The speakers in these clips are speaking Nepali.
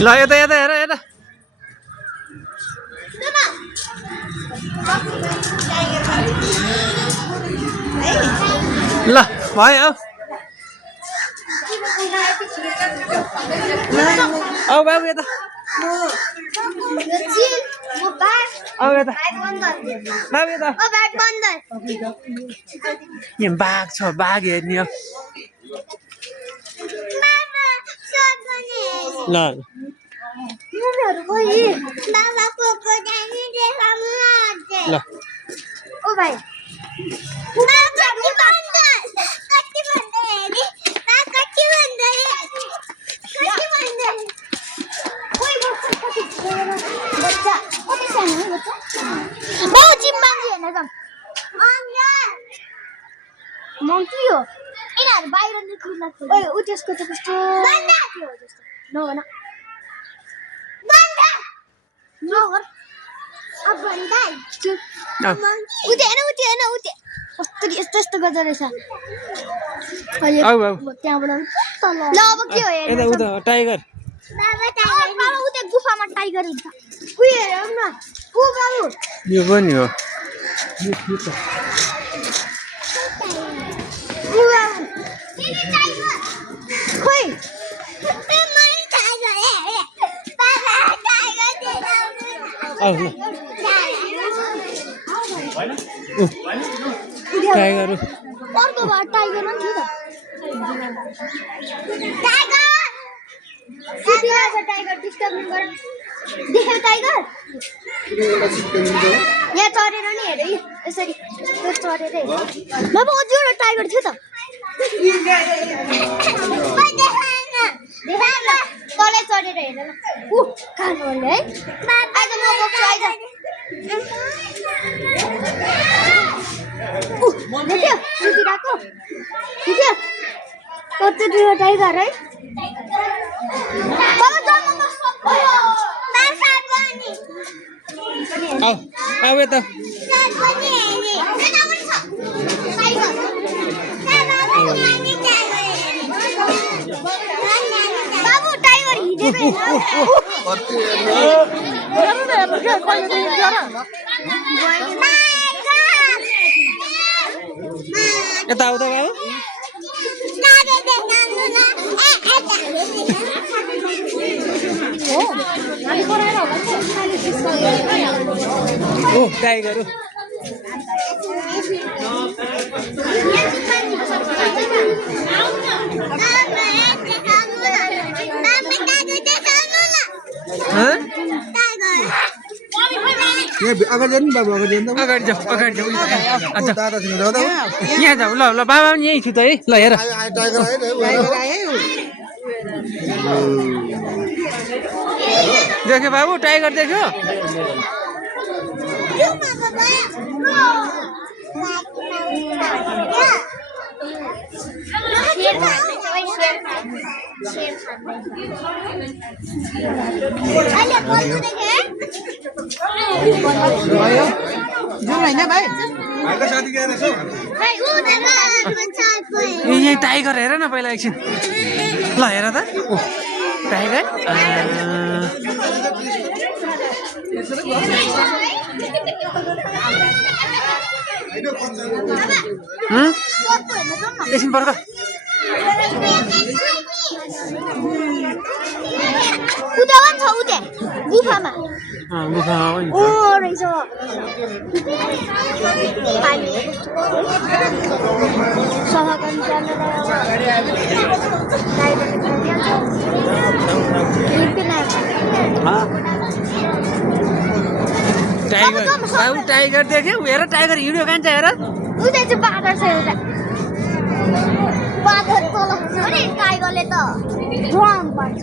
ल यता यता हेर यता ल भयो आऊ बाबु यता आऊ यता बाबु यता यहाँ बाघ छ बाघ हेर्ने हो ल ल ओ भाइ monkey हो यिनीहरु बाहिर निक्लिन ओइ उ त्यसको त कस्तो बन्दा थियो जस्तो न अब बन्दा उते हैन उते कस्तो यस्तो गर्दै रहेछ अहिले त्यहाँबाट तल ल अब के हो यता उता टाइगर बाबा उते गुफामा टाइगर हुन्छ उयो हेरौँ न उ बाबु यो पनि हो खोइ टाइगर अर्को भए टाइगर पनि थियो त टाइगर डिस्टर्ब गर देख्यौ टाइगर यहाँ चढेर नि हेरे यसरी चढेर बाबा अझै एउटा टाइगर थियो त तलै चढेर हेर न खानुपर्ने है आज म बोक्छु आइज देख्यो सुतिरहेको देख्यो कति ठुलो टाइगर है आऊ यता बाबु टाइगर हिँडेको यता आऊ त बाबु ओ टाइगर अगाडि जानु बाबु अगाडि जाऊ यहाँ जाऊ ल ल बाबा पनि यहीँ छु त है ल हेर देख्यो बाबु टाइगर देख्यो यही टाइगर हेर न पहिला एकछिन ल हेर त टाइगर एकछिन पर्ख गुफामा गुफामा ओ रहेछ टाइगर बाबु टाइगर देख्यो हेर टाइगर हिँड्यो कान्छ हेर उता चाहिँ बाँदर छ एउटा बाँदर तल अरे टाइगरले त ड्रम पार्छ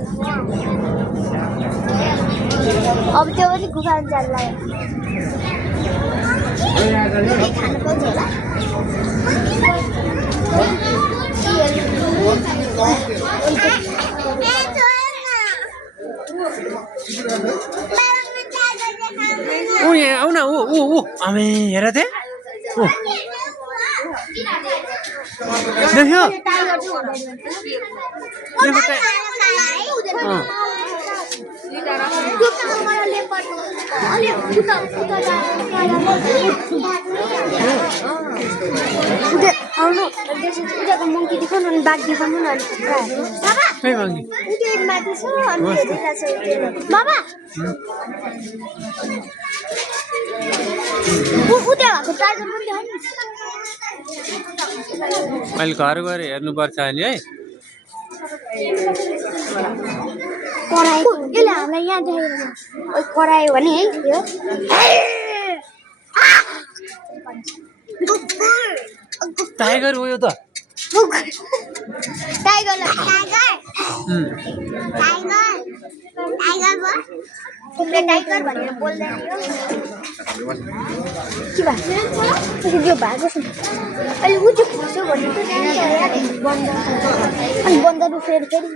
अब त्यो पनि गुफामा जान लाग्यो खानु पाउँछ होला आउ न ऊ आमे हेर त देख्यो अलि उता उता आउनु उताको मङ्की देखाउनु अनि बाघ देखाउनु न अनि बाबा खै मङ्की उता माथि छ अनि हेरिरहेको छ बाबा उता भएको टाइगर पनि देखाउनु अहिले घर गएर हेर्नुपर्छ नि है कराएको यसले हामीलाई यहाँ देखाइरहेको करायो भने है यो टाइगर हो यो त टाइगर टाइगर टाइगर भयो तिमीले टाइगर भनेर बोल्दैन के भयो यो भएको छ अहिले ऊ चाहिँ फस्यो भने त बन्द अनि बन्द फेरि फेरि